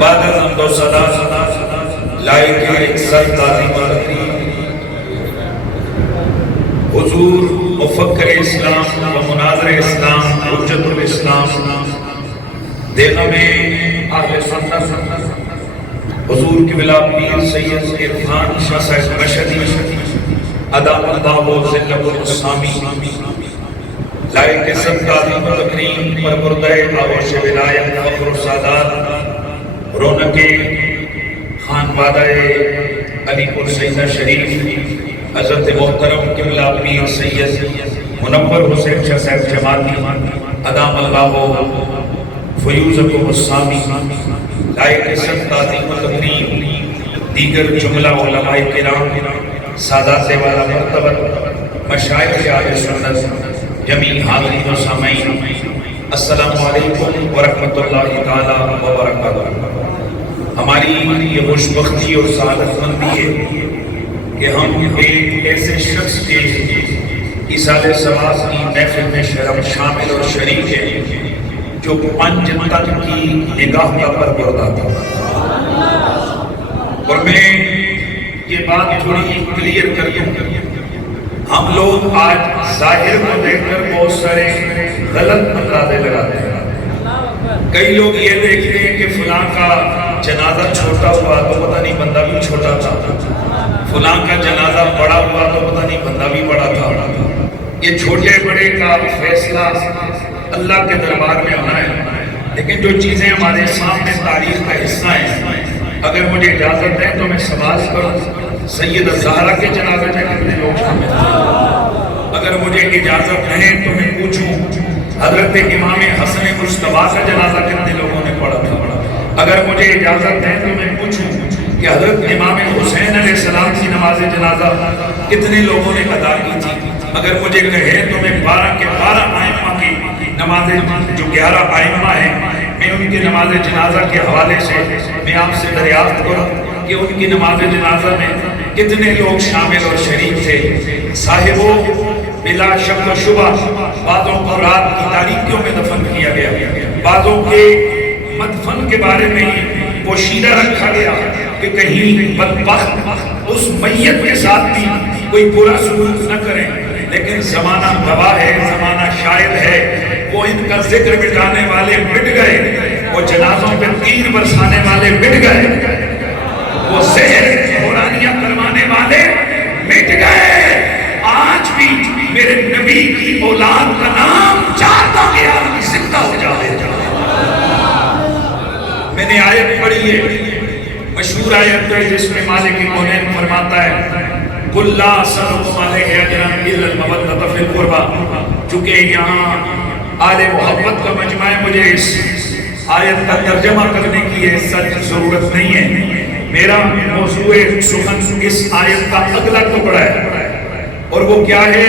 بعد از حمد و ثنا لائق سر تعظیم و تقریم حضور مفکر اسلام و مناظر اسلام حجت الاسلام دیغم اہل سنت حضور کی بلا پیر سید عرفان شاہ صاحب مشہدی ادام اللہ و ذلت الاسلامی لائق سر تعظیم و تقریم پر بردہ آوش ولایت فخر و سعادت رونق خانوادہ علی پور سیدہ شریف حضرت محترم قبلہ پیر سید منور حسین شاہ صاحب جماعتی ادام اللہ فیوزکم السامی لائق سر تعظیم و تقریم دیگر جملہ علماء کرام سادات والا مرتبت مشائخ اہل سنت جمیع حاضرین و سامعین السلام علیکم ورحمۃ اللہ تعالی وبرکاتہ۔ ہماری یہ خوشبختی اور سعادت مندی ہے کہ ہم ایک ایسے شخص کے ایصال ثواب کی محفل میں شامل اور شریک ہیں جو پنج تن کی نگاہ کا پروردہ تھا۔ اور میں یہ بات تھوڑی کلیئر کر دوں، ہم لوگ آج ظاہر کو دیکھ کر بہت سارے غلط اندازے لگاتے ہیں۔ کئی لوگ یہ دیکھتے ہیں کہ فلاں کا جنازہ چھوٹا ہوا تو پتہ نہیں بندہ بھی چھوٹا تھا، فلاں کا جنازہ بڑا ہوا تو پتہ نہیں بندہ بھی بڑا تھا۔ یہ چھوٹے بڑے کا فیصلہ اللہ کے دربار میں ہونا ہے، لیکن جو چیزیں ہمارے سامنے تاریخ کا حصہ ہیں، اگر مجھے اجازت دیں تو میں سوال کروں سیدہ زہرا کے جنازے میں کتنے لوگ شامل ہیں؟ اگر مجھے اجازت نہیں تو میں پوچھوں حضرت امام حسن مجتبیٰ کا جنازہ کتنے لوگوں نے پڑھا تھا؟ اگر مجھے اجازت دیں تو میں پوچھوں کہ حضرت امام حسین علیہ السلام کی نماز جنازہ کتنے لوگوں نے ادا کی تھی؟ اگر مجھے کہیں تو میں 12 کے 12 ائمہ کی نماز، جو 11 ائمہ ہیں، میں ان کی نماز جنازہ کے حوالے سے میں آپ سے دریافت کروں کہ ان کی نماز جنازہ میں کتنے لوگ شامل اور شریک تھے۔ صاحبوں، بلا شک و شبہ بعضوں کو رات کی تاریکیوں میں دفن کیا گیا، بعضوں کے مدفن کے بارے میں پوشیدہ رکھا گیا کہ کہیں بدبخت اس میت کے ساتھ بھی کوئی برا سلوک نہ کریں، لیکن زمانہ گواہ ہے، زمانہ شاہد ہے، وہ ان کا ذکر مٹانے والے مٹ گئے، وہ جنازوں پہ تیر برسانے والے مٹ گئے، وہ زہر قرآنیہ کروانے والے مٹ گئے۔ آج بھی میرے نبی کی اولاد کا نام چاہتا گیا زندہ ہو جائے۔ میں نے آیت پڑھی ہے، مشہور آیت ہے جس میں مالک کونین فرماتا ہے قُلْ لَا أَسْأَلُكُمْ عَلَيْهِ أَجْرًا إِلَّا الْمَوَدَّةَ فِي الْقُرْبَى۔ چونکہ یہاں آل محبت کا مجمع ہے، مجھے اس آیت کا ترجمہ کرنے کی سچ ضرورت نہیں ہے۔ میرا موضوع سخن اس آیت کا اگلا ٹکڑا ہے، اور وہ کیا ہے؟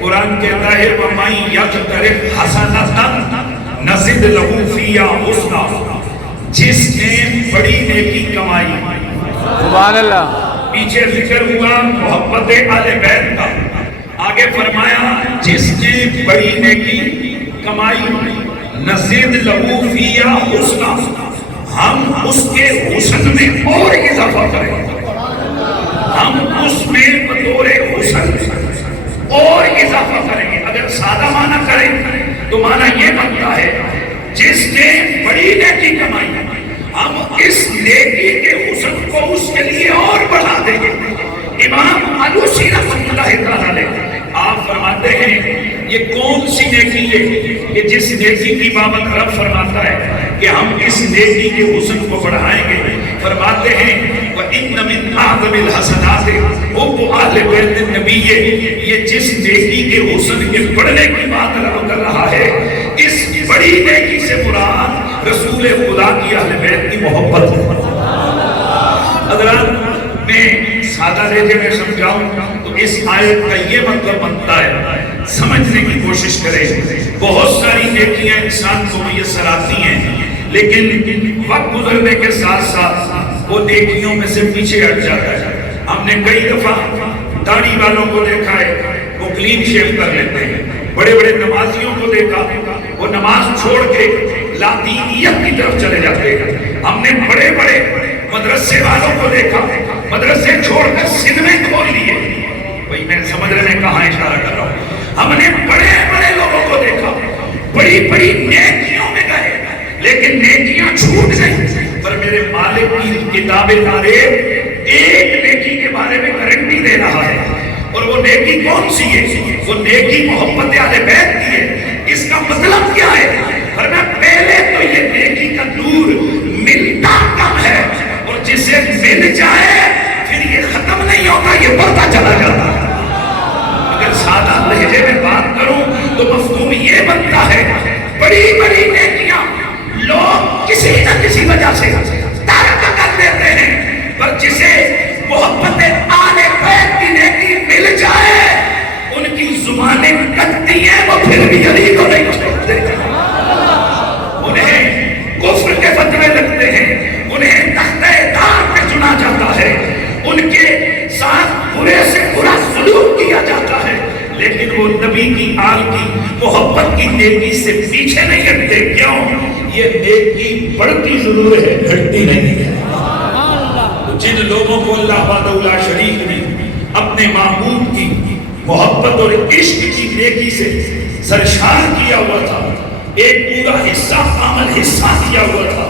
قرآن کہتا ہے وَمَن يَقْتَرِفْ حَسَنَةً نَزِدْ لَهُ فِيهَا حُسْنًا، جس نے بڑی نیکی کمائی، سبحان اللہ، پیچھے ذکر ہوا محبت آل بیت کا، آگے فرمایا جس نے بڑی نیکی کمائی نزد لہو فیہا حسنا، ہم اس کے حسن میں اور اضافہ کریں، ہم اس میں بطور حسن اور اضافہ کریں گے۔ اگر سادہ معنی کریں تو معنی یہ بنتا ہے جس نے بڑی نیکی کمائی، ہم اس نیکی کے حسن کو اس کے لیے اور بڑھا دیں گے۔ امام علوسی رحمۃ اللہ تعالیٰ علیہ آپ فرماتے ہیں یہ کون سی نیکی ہے کہ جس نیکی کی بابت رب فرماتا ہے کہ ہم اس نیکی کے حسن کو بڑھائیں گے؟ فرماتے ہیں وَإِنَّ مِنْ أَعْظَمِ الْحَسَنَاتِ حُبُّ أَهْلِ بَيْتِ النَّبِيِّ، یہ جس نیکی کے حسن کے بڑھنے کی بات رب کر رہا ہے، اس بڑی نیکی سے مراد رسول خدا کی اہل بیت کی محبت ہے۔ حضرات، میں سادہ لہجے میں سمجھاؤں تو اس آیت کا یہ مطلب بنتا ہے، سمجھنے کی کوشش کریں۔ بہت ساری نیکیاں انسان کو میسر آتی ہیں، لیکن وقت گزرنے کے ساتھ ساتھ وہ نیکیوں میں سے پیچھے ہٹ جاتا ہے۔ ہم نے کئی دفعہ داڑھی والوں کو دیکھا ہے وہ کلین شیو کر لیتے ہیں، بڑے بڑے نمازیوں کو دیکھا وہ نماز چھوڑ کے لادینیت کی طرف چلے جاتے ہیں۔ ہم نے نے بڑے بڑے مدرسے والوں کو دیکھا، مدرسے چھوڑ کر سنیمے کھول لیے. وہی میں سمجھنے میں کہاں اشارہ کر رہا ہوں. ہم نے بڑے بڑے لوگوں کو دیکھا، بڑی بڑی نیکیوں میں گئے لیکن نیکیاں چھوٹ گئی. پر میرے مالک کی کتاب تاریخ ایک نیکی کے بارے میں گارنٹی دے رہا ہے، اور وہ نیکی کون سی ہے؟ وہ نیکی محبت اہل بیت کی ہے. اس کا مطلب کیا ہے؟ فرمایا پہلے تو یہ نیکی کا نور ملتا کم ہے، اور جسے مل جائے پھر یہ ختم نہیں ہوتا، یہ بڑھتا چلا جاتا ہے. اگر سادہ لہجے میں بات کروں تو مفہوم یہ بنتا ہے بڑی بڑی نیکیاں لوگ کسی نہ کسی وجہ سے ترک کر دیتے ہیں، پر جسے محبت آل بیت کی نیکی مل جائے ان کی زبانیں کٹتی ہیں، وہ پھر بھی علی کو نہیں چھوڑتے. انہیں کفر کے فتوے لگتے ہیں، انہیں تختہ دار پہ چنا جاتا ہے، ان کے ساتھ برے سے برا سلوک کیا جاتا ہے، لیکن وہ نبی کی آل کی محبت کی نیکی سے پیچھے نہیں ہٹتے. کیوں؟ یہ نیکی بڑھتی ضرور ہے، گھٹتی نہیں ہے. جن لوگوں کو اللہ وحدہ لا شریک نے اپنے معبود کی محبت اور عشق کی نیکی سے سرشار کیا ہوا تھا، ایک پورا حصہ عمل حصہ کیا ہوا تھا،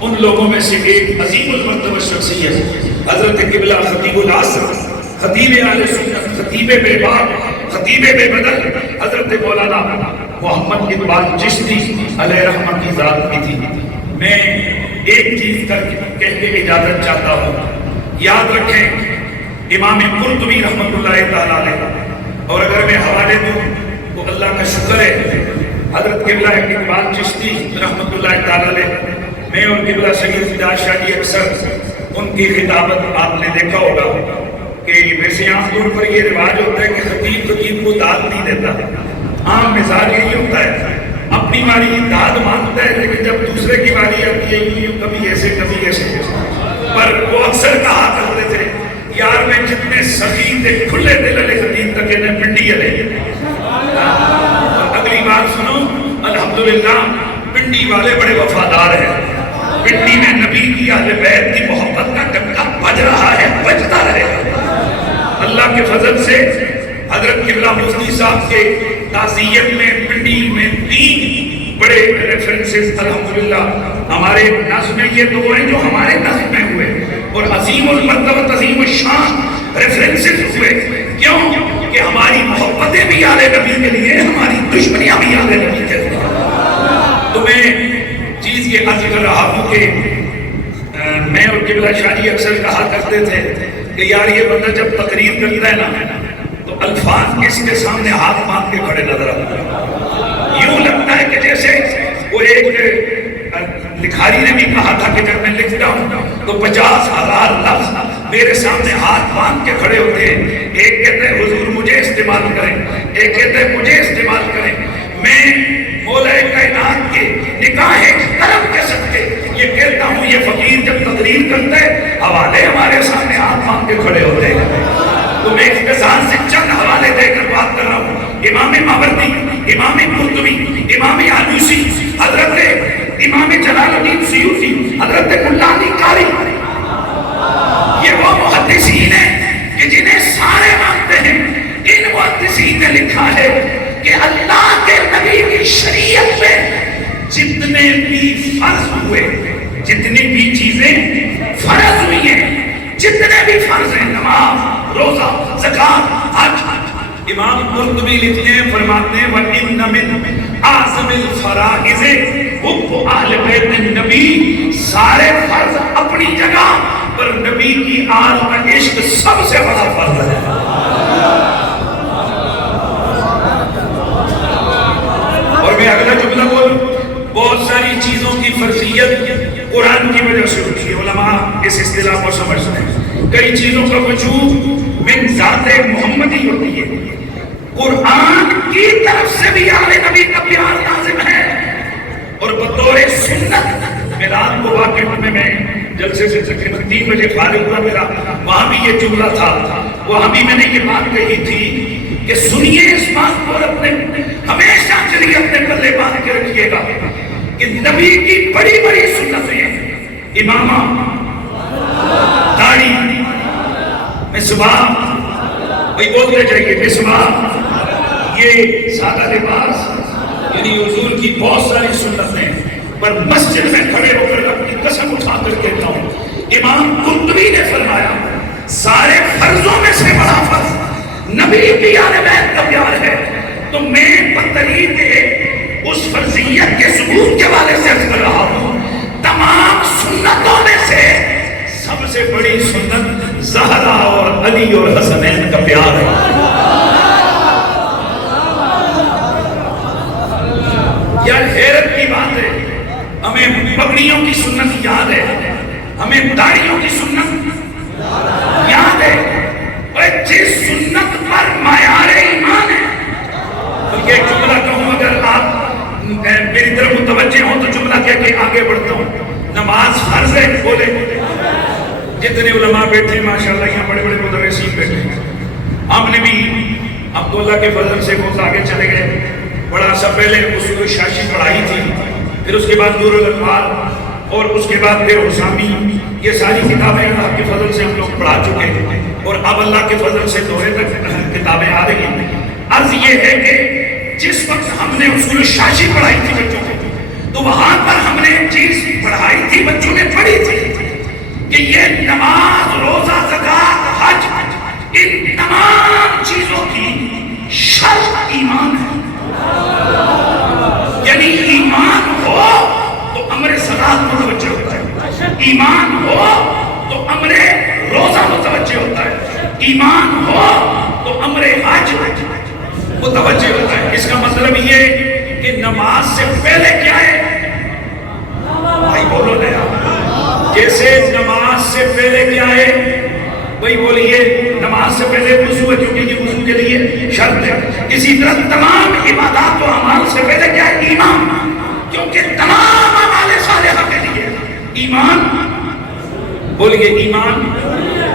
ان لوگوں میں سے ایک عظیم المرتبہ شخصیت حضرت قبلہ خطیب العصر، خطیب اہل سنت، خطیب بے باب، خطیب بے بدل، حضرت مولانا محمد اقبال چشتی علیہ رحمہ کی ذات کی تھی. میں ایک چیز کہہ کے اجازت چاہتا ہوں. یاد رکھیں امام قرطبی رحمۃ اللہ تعالی علیہ، اور اگر میں حوالے دوں تو اللہ کا شکر ہے حضرت قبلہ اقبال چشتی رحمۃ اللہ تعالی علیہ، میں اور قبلہ سید فداء شاہ جی اکثر ان کی خطابت آپ نے دیکھا ہوگا کہ ویسے عام طور پر یہ رواج ہوتا ہے کہ خطیب کو داد نہیں دیتا. عام مثال یہی ہوتا ہے اپنی باری داد مانگتا ہے، لیکن جب دوسرے کی باری آتی ہے کبھی ایسے کبھی ایسے. پر وہ اکثر کہا کرتے تھے یار میں جتنے سخی تھے کھلے دل علیہ خطیب تک انہیں پنڈی علیہ. اگلی بات سنو، الحمدللہ پنڈی والے بڑے وفادار ہیں. پنڈی میں نبی کی اہل بیت کی محبت کا ڈنکا بج رہا ہے، بجتا رہے. اللہ کے فضل سے حضرت قبلہ مفتی صاحب کے تعزیت میں پنڈی میں 3 بڑے ریفرنسز الحمدللہ ہمارے نظم میں یہ 2 ہیں جو ہمارے نظم میں ہوئے، اور عظیم المرتبہ عظیم الشان ریفرنسز ہوئے. کیوں کہ ہماری محبتیں بھی آل نبی کے لیے، ہماری دشمنیاں بھی آل نبی کے لیے. تو میں چیز یہ عرض کر رہا ہوں کہ میں اور قبلہ شاہ جی اکثر کہا کرتے تھے کہ یار یہ بندہ جب تقریر کرتا ہے نا تو الفاظ اس کے سامنے ہاتھ باندھ کے کھڑے نظر آتے ہیں. یوں لگتا ہے کہ جیسے وہ ایک لکھاری نے بھی کہا تھا کہ جب میں لکھتا ہوں تو 50,000 لفظ میرے سامنے ہاتھ باندھ کے کھڑے ہوتے ہیں. ایک کہتے ہیں حضور مجھے استعمال کریں، ایک کہتے ہیں مجھے استعمال کریں. میں مولا کائنات کے نکاح کرم کے صدقے یہ کہتا ہوں، یہ فقیر جب تقریر کرتا ہے حوالے ہمارے سامنے ہاتھ باندھ کے کھڑے ہوتے ہیں. تو میں اختصار سے چند حوالے دے کر بات کر رہا ہوں. امام ماوردی، امام قرطبی، امام آلوسی، حضرت امام جلال الدین سیوطی، حضرت ملا علی قاری، یہ وہ محدثین ہیں کہ جنہیں سارے مانتے ہیں. ان محدثین نے لکھا ہے کہ اللہ کے نبی کی شریعت میں جتنے بھی فرض ہوئے، جتنی بھی چیزیں فرض ہوئی ہیں، جتنے بھی فرض ہیں، نماز، روزہ، زکات، حج، امام قرطبی لکھتے ہیں فرماتے ہیں وَإِنَّ مِنْ أَعْظَمِ الْفَرَائِضِ حُبُّ أَهْلِ بَيْتِ النَّبِيِّ. سارے فرض اپنی جگہ پر نبی کی آل کا عشق سب سے بڑا فرض ہے. اور میں اگلا جملہ بولوں، بہت ساری چیزوں کی فرضیت قرآن کی وجہ سے ہوتی ہے. علماء اس اصطلاح کو سمجھتے ہیں. کئی چیزوں کا وجود من ذات محمدی ہوتی ہے. قرآن کی طرف سے بھی آل نبی کا پیار لازم ہے، اور بطور سنت میدان کو واقع میں جلسے سے تقریباً 3 بجے فارغ ہوا میرا، وہاں بھی یہ جملہ تھا. وہاں بھی میں نے یہ بات کہی تھی کہ سنیے اس بات کو اپنے ہمیشہ چلیے اپنے پلے باندھ کے رکھیے گا کہ نبی کی بڑی بڑی سنتیں امامہ، داڑھی، مسواک، بھائی بولتے جائیے مسواک، یہ سادہ لباس، یعنی حضور کی بہت ساری سنتیں، پر مسجد میں کھڑے ہو کر اپنی قسم اٹھا کر کہتا ہوں، امام قرطبی نے فرمایا سارے فرضوں میں سے بڑا فرض نبی کی آل بیت کا پیار ہے، تو میں بطریق اس فرضیت کے ثبوت کے والے سے عرض کر رہا ہوں، تمام سنتوں میں سے سب سے بڑی سنت زہرا اور علی اور حسنین کا پیار ہے۔ یار حیرت کی بات ہے، ہمیں پگڑیوں کی سنت یاد ہے، ہمیں داڑھیوں کی سنت یاد ہے، اور جس سنت پر معیار ایمان ہے، بلکہ ایک جملہ کہوں اگر آپ میری طرف متوجہ ہوں تو جملہ کہہ کے آگے بڑھتا ہوں، نماز فرض ہے، بولے جتنے علماء بیٹھے ماشاءاللہ یہاں بڑے بڑے مدرسین بیٹھے ہیں، ہم نے بھی عبداللہ کے فضل سے بہت آگے چلے گئے، بڑا عرصہ پہلے اصول شاشی پڑھائی تھی، پھر اس کے بعد نور الانوار اور اس کے بعد پھر حسامی، یہ ساری کتابیں اللہ کے فضل سے ہم لوگ پڑھا چکے ہیں، اور اب اللہ کے فضل سے دوہے تک کتابیں آ رہی ہیں۔ عرض یہ ہے کہ جس وقت ہم نے اصول شاشی پڑھائی تھی بچوں کو، تو وہاں پر ہم نے ایک چیز پڑھائی تھی، بچوں نے پڑھی تھی کہ یہ نماز، روزہ، زکوٰۃ، حج، ان تمام چیزوں کی شرط ایمان ہے، یعنی ایمان ہو تو امر صلاۃ متوجہ ہوتا ہے، ایمان ہو تو امر روزہ متوجہ ہوتا ہے، ایمان ہو تو امر حج متوجہ ہوتا ہے۔ اس کا مطلب یہ کہ نماز سے پہلے کیا ہے؟ بھائی بولو نا، جیسے نماز سے پہلے کیا ہے؟ بھائی بولیے، نماز سے پہلے وضو ہے، کیونکہ یہ وضو کے لیے شرط ہے۔ اسی طرح تمام عبادات و اعمال سے پہلے کیا ہے؟ ایمان، کیونکہ تمام اعمال صالحہ کے لیے ایمان، بولیے ایمان۔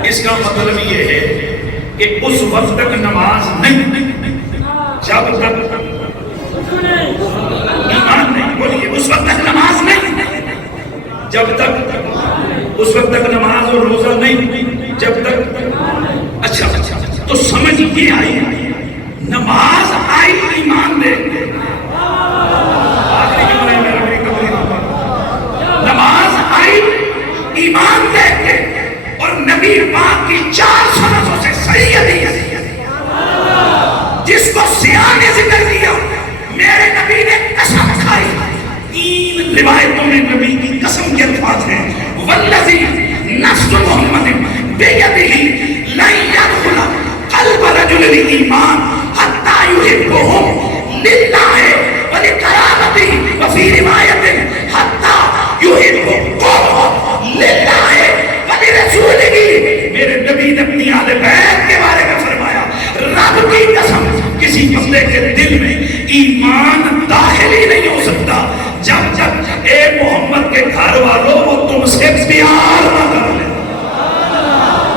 اس کا مطلب یہ ہے کہ اس وقت تک نماز نہیں جب تک ایمان نہیں، بولیے اس وقت تک نماز نہیں جب تک، اس وقت تک نماز اور روزہ نہیں جب تک۔ اچھا تو سمجھ یہ آئی، نماز آئی ایمان دے، نماز آئی ایمان دے کے، اور نبی پاک کی 4 سنتوں سے صحیح حدیث جس کو سیاح نے ذکر کیا، میرے نبی نے قسم کھائی، 3 روایتوں میں نبی کی قسم کے الفاظ ہیں، والذی نفس محمد بیدہ لن يدخل قلب رجل الایمان حتی یحبہ للہ ولقرابتہ، وفی روایت حتی یحبہ للہ ولرسولہ۔ میرے نبی نے اپنی اہل بیت کے بارے میں فرمایا، رب کی قسم کسی بندے کے دل میں ایمان داخل ہی نہیں ہو سکتا جب تک اے محمد کے گھر والوں وہ تم سے پیار نہ کر لے۔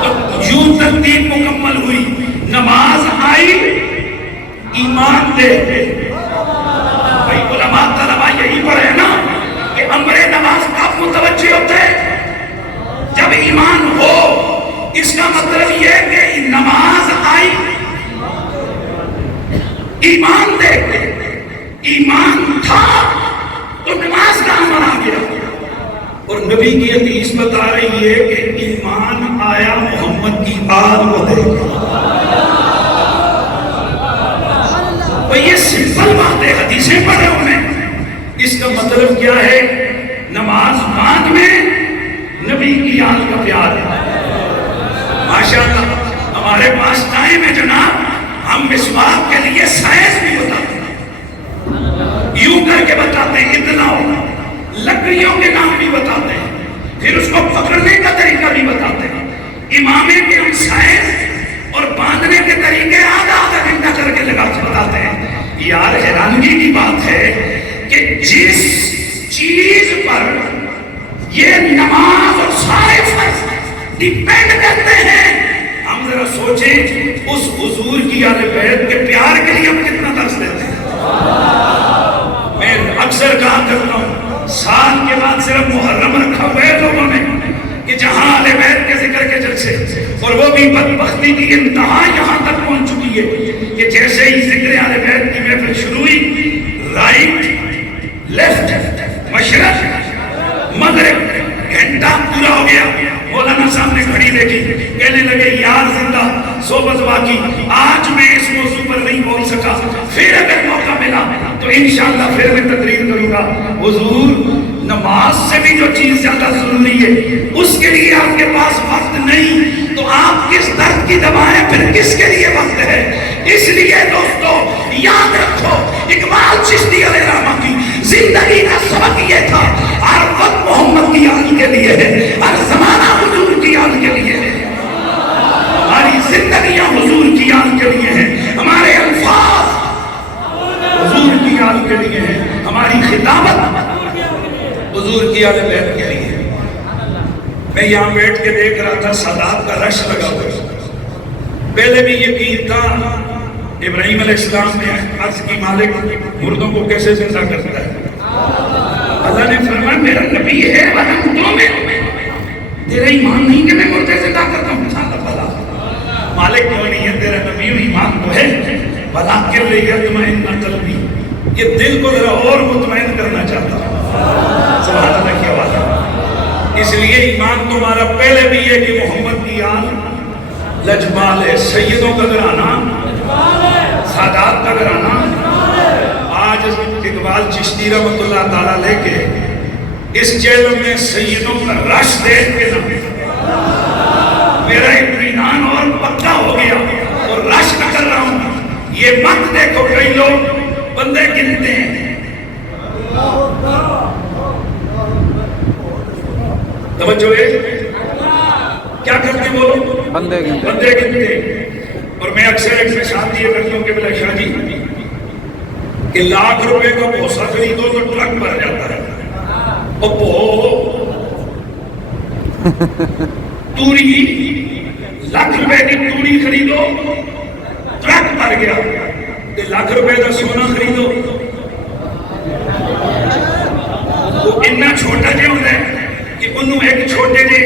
تو یوں ترتیب مکمل ہوئی، نماز آئی ایمان دے۔ بھائی علماء طلبہ یہی پڑھے نا کہ امر نماز کب متوجہ ہوتے جب ایمان ہو۔ اس کا مطلب یہ کہ نماز آئی ایمان دے، ایمان تھا تو نماز کا امر آ گیا۔ اور نبی کی حدیث بتا رہی ہے کہ ایمان آیا محمد کی آل کو دے۔ تو یہ سمپل بات ہے، حدیثیں پڑھے انہیں۔ اس کا مطلب کیا ہے؟ نماز بعد میں، نبی کی آل کا پیار ہے۔ ماشاءاللہ ہمارے پاس ٹائم ہے جناب، ہم مسواک کے لیے سائنس بھی بتاتے ہیں، یوں کر کے بتاتے ہیں اتنا ہوگا، لکڑیوں کے نام بھی بتاتے ہیں، پھر اس کو پکڑنے کا طریقہ بھی بتاتے ہیں، امامے کے ہم سائنس اور باندھنے کے طریقے آدھا گھنٹہ کر کے لگا کے بتاتے ہیں۔ یار حیرانگی کی بات ہے کہ جس چیز پر یہ نماز اور سارے فرض ڈیپینڈ کرتے ہیں، ہم ذرا سوچیں اس حضور کی اہل بیت کے پیار کے لیے ہم کتنا درس دیتے ہیں۔ میں اکثر کہا کرتا ہوں، سال کے بعد صرف محرم رکھا ہوا ہے لوگوں نے، کی بدبختی کی انتہا یہاں تک پہنچ چکی ہے کہ جیسے ہی ذکر اہل بیت کی محفل شروع ہوئی، رائٹ لیفٹ مشرق مغرب گھنٹہ پورا ہو گیا، مولانا صاحب نے گھڑی دیکھی، کہنے لگے یار زندہ صحبت باقی، آج میں اس موضوع پر نہیں بول سکا، پھر اگر موقع ملا تو انشاءاللہ پھر میں تقریر کروں گا۔ حضور نماز سے بھی جو چیز زیادہ ضروری ہے اس کے لیے آپ کے پاس وقت نہیں، تو آپ کس درد کی دوائیں پھر کس کے لیے وقت ہے؟ اس لیے دوستو یاد رکھو، اقبال چشتی علیہ الرحمہ کی زندگی کا سبق یہ تھا، ہر وقت محمد کی آل کے لیے ہے، ہر زمانہ حضور کی آل کے لیے ہے، ہماری زندگیاں حضور کی آل کے لیے ہیں، ہمارے الفاظ حضور کی آل کے لیے ہیں، ہماری خطابت حضور کی آل بیت کے لیے۔ میں یہاں بیٹھ کے دیکھ رہا تھا سادات کا رش لگا ہوا، پہلے بھی یقین تھا ابراہیم علیہ السلام نے عرض کی مالک مردوں کو کیسے زندہ کرتا ہے؟ اللہ نے فرمایا میرا نبی ہے تو میں تیرا ایمان نہیں کہ میں مردے زندہ کرتا ہوں؟ مالک کیوں نہیں ہے تیرا نبی، ایمان تو ہے، بلا کر لے گا تمہیں قلبی، یہ دل کو ذرا اور مطمئن کرنا چاہتا ہوں۔ سبحان اللہ کی آواز ہے۔ اس لیے ایمان تمہارا پہلے بھی ہے کہ محمد کی آل لجپال ہے، سیدوں کا گھرانہ، سادات کا گھرانہ۔ آج اقبال چشتی رحمۃ اللہ تعالیٰ لے کے اس جیل میں سیدوں کا رش دیکھ کے میرا اطمینان اور پکا ہو گیا، اور رش نہ کر رہا ہوں۔ یہ مت دیکھو کئی لوگ بندے گنتے ہیں، توجہ ہے کیا کرتے بولو؟ بندے گنتے۔ اور میں اکثر ایک مثال دیا کرتا ہوں کہ بلا شاہ جی کہ ₹1,00,000 کا بھوسا خریدو تو ٹرک بھر جاتا ہے، توری ₹1,00,000 کی توری خریدو ٹرک بھر گیا، ₹1,00,000 کا سونا خریدو وہ اتنا چھوٹا جہا ہوتا ہے کہ انہوں ایک چھوٹے جے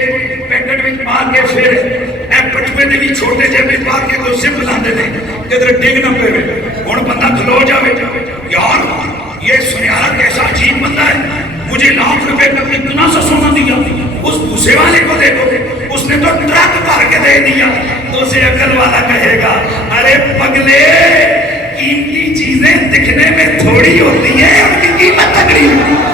پیکٹ میں پا کے پھر ایک پٹوے دے بھی چھوٹے جے میں پا کے تو زپ لاندے دے کہ ادھر ڈگ نہ پے ہوں بندہ کھلو جاوے، یار یہ سنیارا کیسا عجیب بندہ ہے، مجھے ₹1,00,000 کا اتنا سا سونا دیا، اس بھوسے والے کو دیکھو اس نے تو ٹرک بھر کے دے دیا، تو اسے عقل والا کہے گا ارے پگلے قیمتی چیزیں دکھنے میں تھوڑی ہوتی ہیں، ان کی قیمت تگڑی ہوتی ہے۔